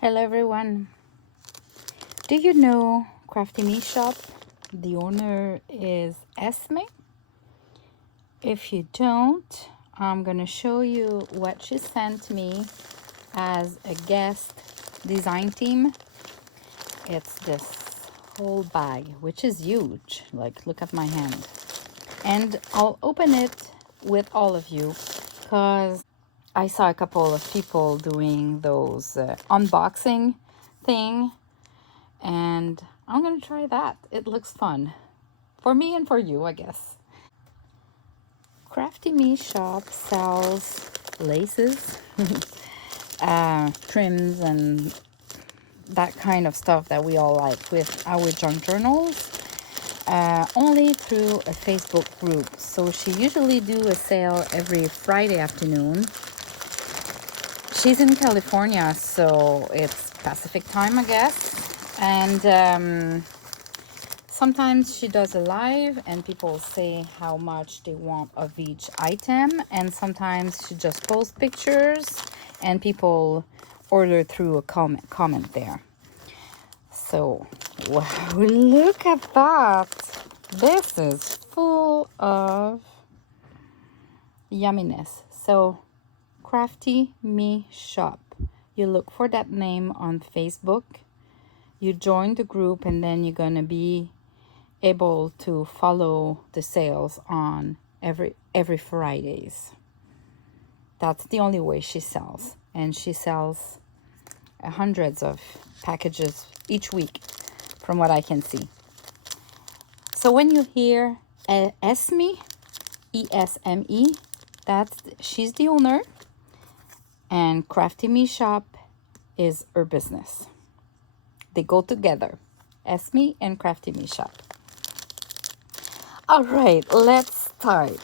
Hello everyone. Do you know Crafty Me Shop? The owner is Esme. If you don't, I'm gonna show you what she sent me as a guest design team. It's this whole bag, which is huge. Like, look at my hand. And I'll open it with all of you because I saw a couple of people doing those unboxing thing, and I'm gonna try that. It looks fun for me and for you, I guess. Crafty Me Shop sells laces, trims, and that kind of stuff that we all like with our junk journals, only through a Facebook group. So she usually do a sale every Friday afternoon. She's in California, so it's Pacific time, I guess. And sometimes she does a live and people say how much they want of each item. And sometimes she just posts pictures and people order through a comment there. So, wow, look at that. This is full of yumminess. So, Crafty Me Shop. You look for that name on Facebook. You join the group and then you're going to be able to follow the sales on every Fridays. That's the only way she sells. And she sells hundreds of packages each week from what I can see. So when you hear Esme, E-S-M-E, she's the owner, and Crafty Me Shop is her business. They go together, Esme and Crafty Me Shop. All right, let's start.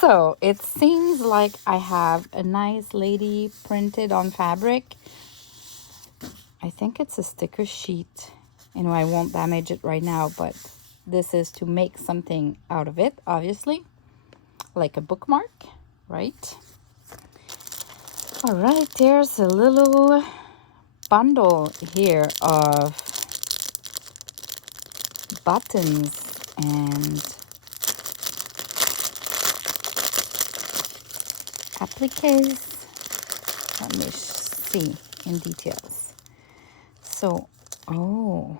So it seems like I have a nice lady printed on fabric. I think it's a sticker sheet. I won't damage it right now, but this is to make something out of it, obviously, like a bookmark, right? All right, there's a little bundle here of buttons and appliques. Let me see in details. So, oh,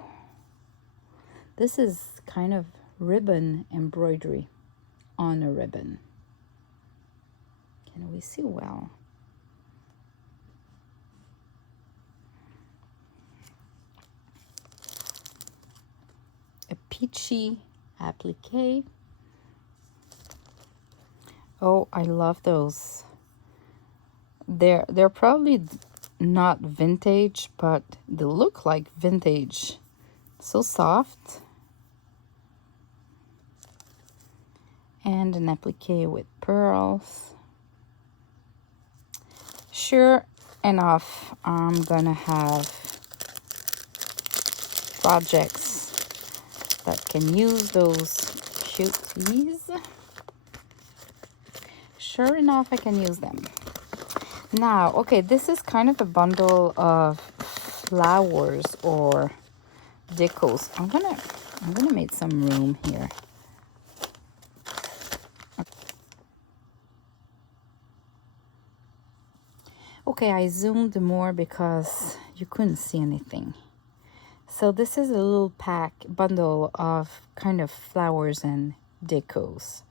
this is kind of ribbon embroidery on a ribbon. Can we see well? A peachy applique. Oh, I love those. They're probably not vintage, but they look like vintage. So soft. And an applique with pearls. Sure enough, I'm gonna have projects that can use those cuties. Sure enough, I can use them. Now, okay, this is kind of a bundle of flowers or decos. I'm gonna make some room here. Okay, I zoomed more because you couldn't see anything. So this is a little bundle of kind of flowers and decos.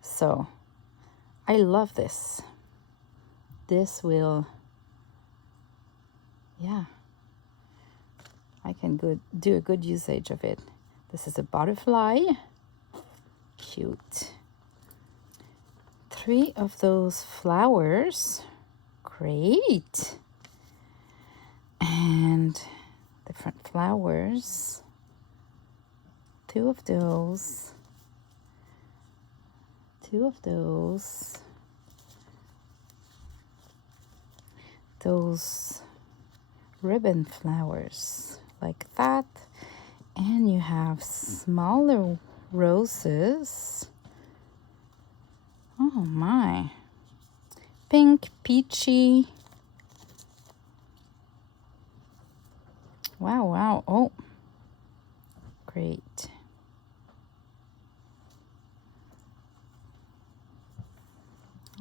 So I love this. This will, yeah, I can do a good usage of it. This is a butterfly. Cute. 3 of those flowers. Great. And different flowers. 2 of those. 2 of those. Those ribbon flowers like that. And you have smaller roses. Oh my. Pink, peachy. Wow, wow. Oh, great.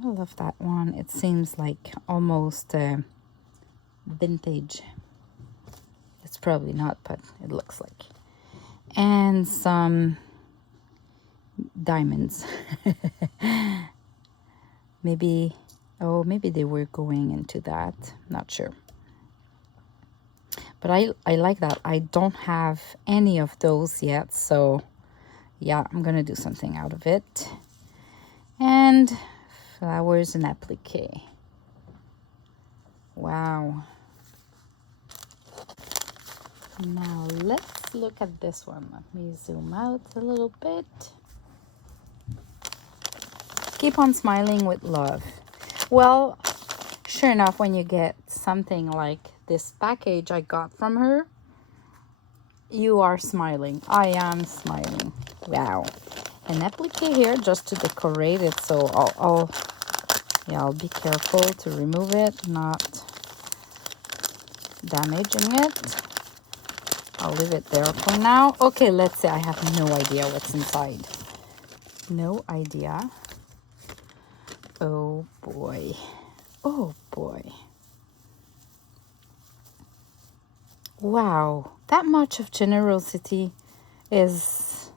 I love that one. It seems like almost vintage. It's probably not, but it looks like. And some diamonds. Maybe, oh, maybe they were going into that. Not sure. But I like that. I don't have any of those yet, so yeah, I'm gonna do something out of it. And flowers and applique. Wow. Now let's look at this one. Let me zoom out a little bit. Keep on smiling with love. Well, sure enough, when you get something like this package I got from her, you are smiling. I am smiling. Wow. An applique here just to decorate it, so I'll be careful to remove it, not damaging it. I'll leave it there for now. Okay, let's say I have no idea what's inside. No idea. Oh boy. Oh boy. Wow, that much of generosity is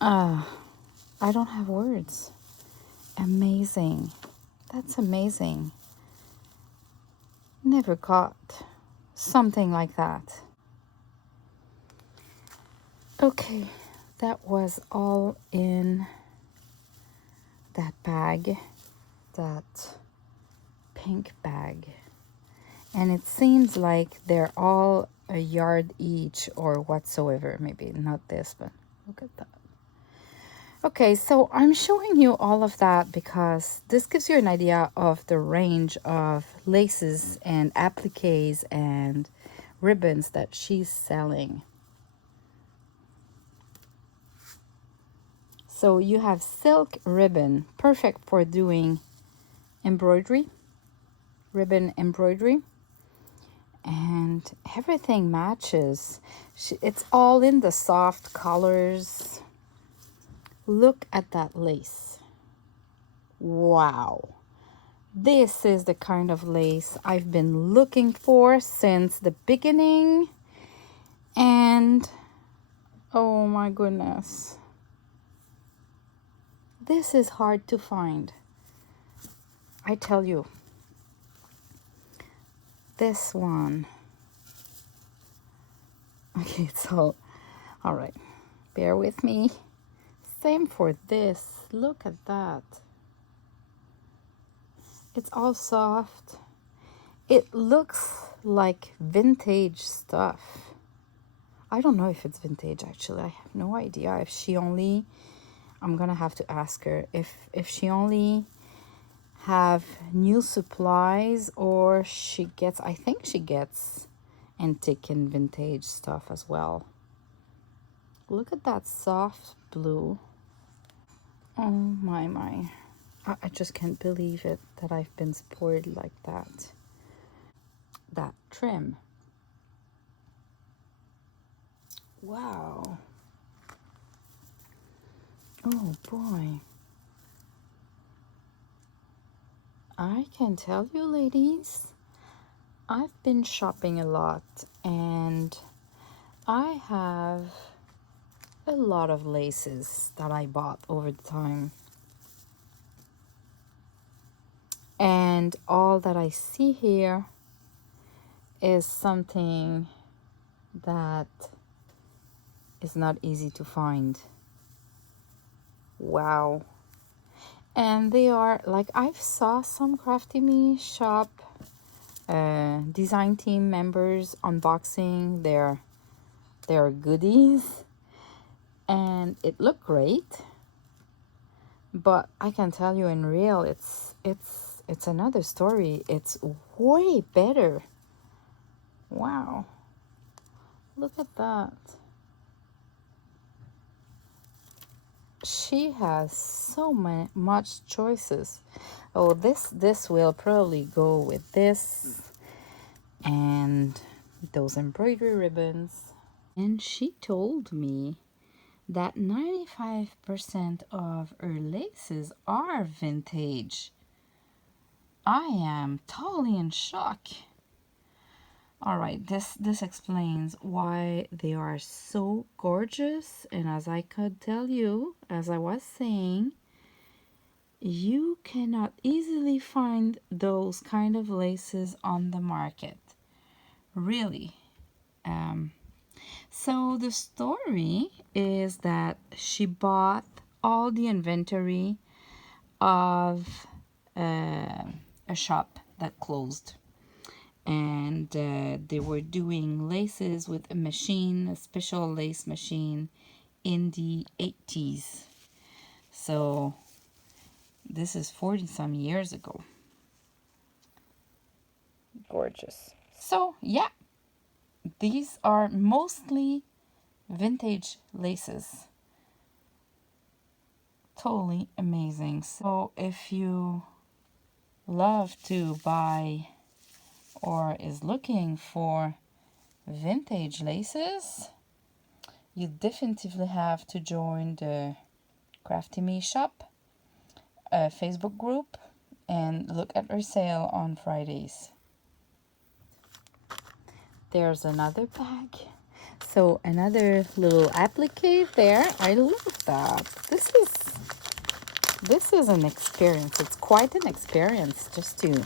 I don't have words. Amazing. That's amazing. Never got something like that. Okay, that was all in that bag, that pink bag. And it seems like they're all a yard each or whatsoever. Maybe not this, but look at that. Okay, so I'm showing you all of that because this gives you an idea of the range of laces and appliques and ribbons that she's selling. So you have silk ribbon, perfect for doing embroidery, ribbon embroidery, and everything matches. It's all in the soft colors. Look at that lace. Wow. This is the kind of lace I've been looking for since the beginning. And oh my goodness. This is hard to find. I tell you. This one. Okay, so all right. Bear with me. Same for this. Look at that. It's all soft. It looks like vintage stuff. I don't know if it's vintage actually. I have no idea. If she only, I'm gonna have to ask her if she only have new supplies or she gets, I think she gets antique and vintage stuff as well. Look at that soft blue. Oh my. I just can't believe it that I've been spoiled like that. That trim. Wow. Oh boy. I can tell you, ladies, I've been shopping a lot and I have a lot of laces that I bought over the time. And all that I see here is something that is not easy to find. Wow. And they are like, I've saw some Crafty Me Shop design team members unboxing their goodies, and it looked great, but I can tell you in real it's another story. It's way better. Wow, look at that. She has so much choices. Oh, this will probably go with this, and those embroidery ribbons. And she told me that 95% of her laces are vintage. I am totally in shock. All right, this explains why they are so gorgeous. And as I could tell you, as I was saying, you cannot easily find those kind of laces on the market. Really. So the story is that she bought all the inventory of a shop that closed, and they were doing laces with a machine, a special lace machine in the 80s. So this is 40 some years ago. Gorgeous. So yeah, these are mostly vintage laces. Totally amazing. So if you love to buy or is looking for vintage laces, you definitively have to join the Crafty Me Shop Facebook group and look at our sale on Fridays. There's another bag. So another little applique there. I love that. This is an experience. It's quite an experience just to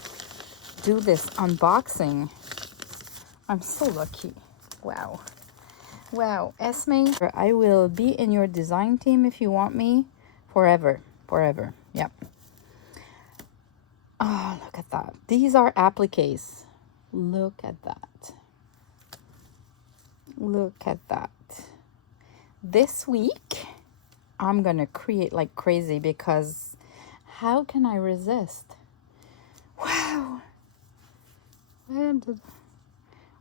do this unboxing. I'm so lucky. Wow. Wow, Esme, I will be in your design team if you want me forever. Forever. Yep. Oh, look at that. These are appliques. Look at that. Look at that. This week, I'm going to create like crazy because how can I resist? Wow.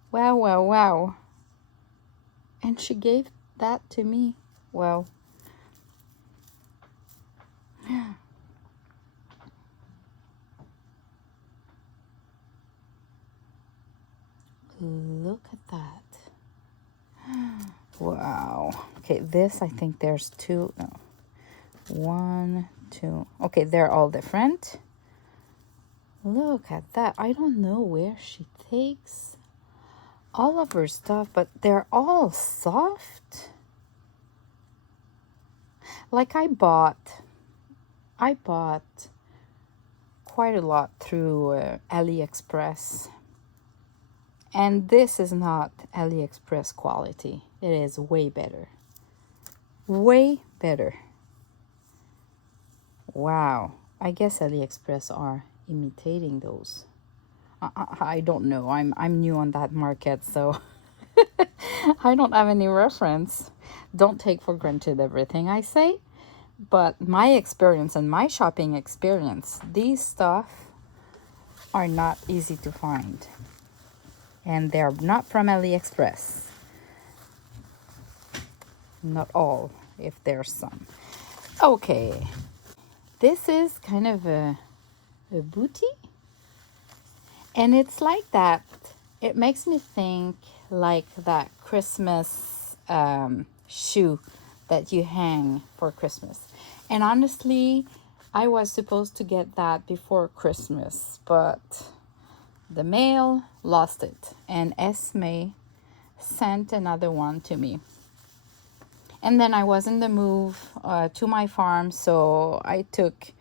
Wow, wow, wow. And she gave that to me. Wow. Look at that. Wow. Okay, this, I think there's two. No. 1, 2. Okay, they're all different. Look at that. I don't know where she takes all of her stuff, but they're all soft. Like I bought quite a lot through AliExpress. And this is not AliExpress quality. It is way better. Way better. Wow. I guess AliExpress are imitating those. I don't know. I'm new on that market, so I don't have any reference. Don't take for granted everything I say. But my experience and my shopping experience, these stuff are not easy to find. And they're not from AliExpress. Not all, if there's some. Okay. This is kind of a booty. And it's like that. It makes me think like that Christmas shoe that you hang for Christmas. And honestly, I was supposed to get that before Christmas, but the mail lost it. And Esme sent another one to me. And then I was in the move to my farm, so I took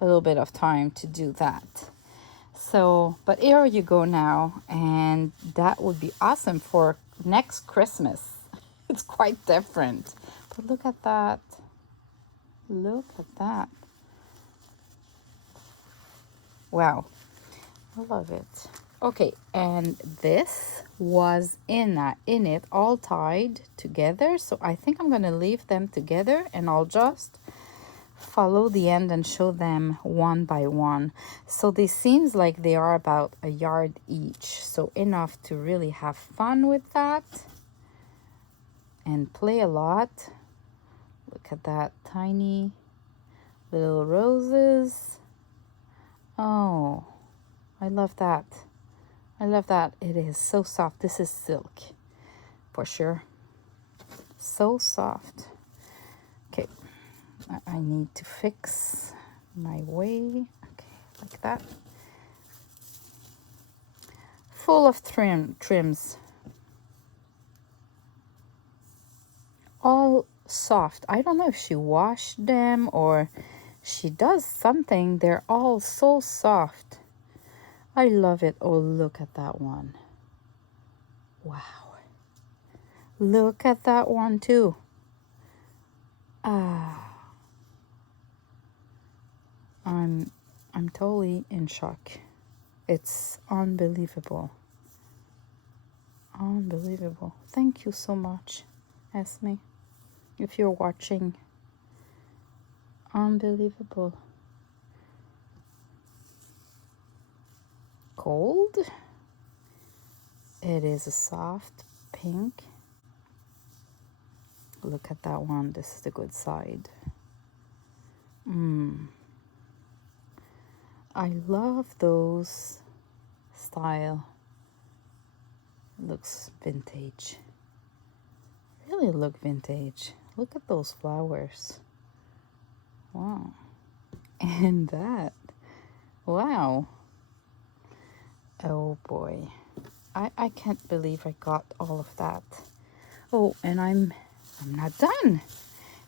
a little bit of time to do that. So, but here you go now, and that would be awesome for next Christmas. It's quite different. But look at that. Look at that. Wow. I love it. Okay, and this was in it all tied together. So I think I'm going to leave them together and I'll just follow the end and show them one by one. So this seems like they are about a yard each. So enough to really have fun with that and play a lot. Look at that tiny little roses. Oh, I love that. I love that. It is so soft. This is silk for sure. So soft. Okay, I need to fix my way. Okay, like that. Full of trims. All soft. I don't know if she washed them or she does something. They're all so soft. I love it. Oh, look at that one. Wow. Look at that one too. I'm totally in shock. It's unbelievable. Unbelievable. Thank you so much, Esme, if you're watching. Unbelievable. Gold. It is a soft pink. Look at that one. This is the good side. I love those style. Looks vintage. Really look vintage. Look at those flowers. Wow. And that. Wow. Oh boy. I can't believe I got all of that. Oh, and I'm not done.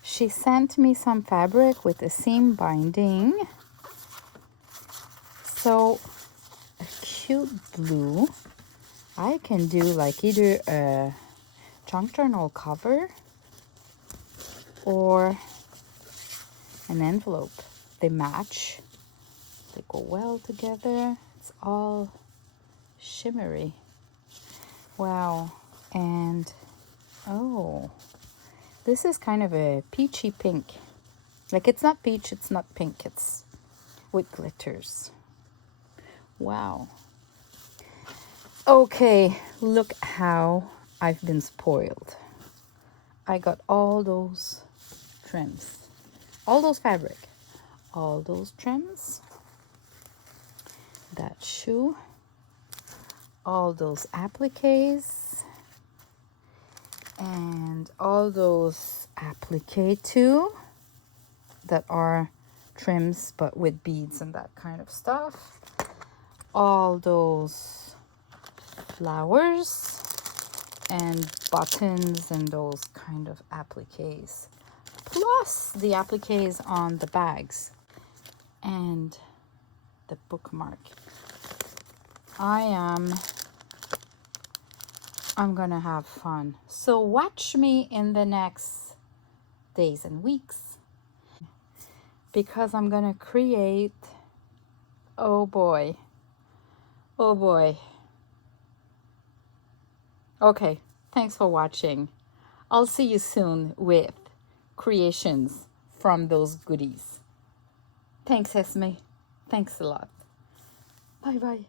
She sent me some fabric with a seam binding. So a cute blue. I can do like either a junk journal cover or an envelope. They match. They go well together. It's all shimmery. Wow. And oh, this is kind of a peachy pink. Like it's not peach, it's not pink, it's with glitters. Wow. Okay, look how I've been spoiled. I got all those trims, all those fabric, all those trims, that shoe, all those appliques, and all those applique too that are trims but with beads and that kind of stuff. All those flowers and buttons and those kind of appliques, plus the appliques on the bags and the bookmark. I'm gonna have fun. So watch me in the next days and weeks, because I'm gonna create, oh boy. Okay, thanks for watching. I'll see you soon with creations from those goodies. Thanks, Esme. Thanks a lot. Bye bye.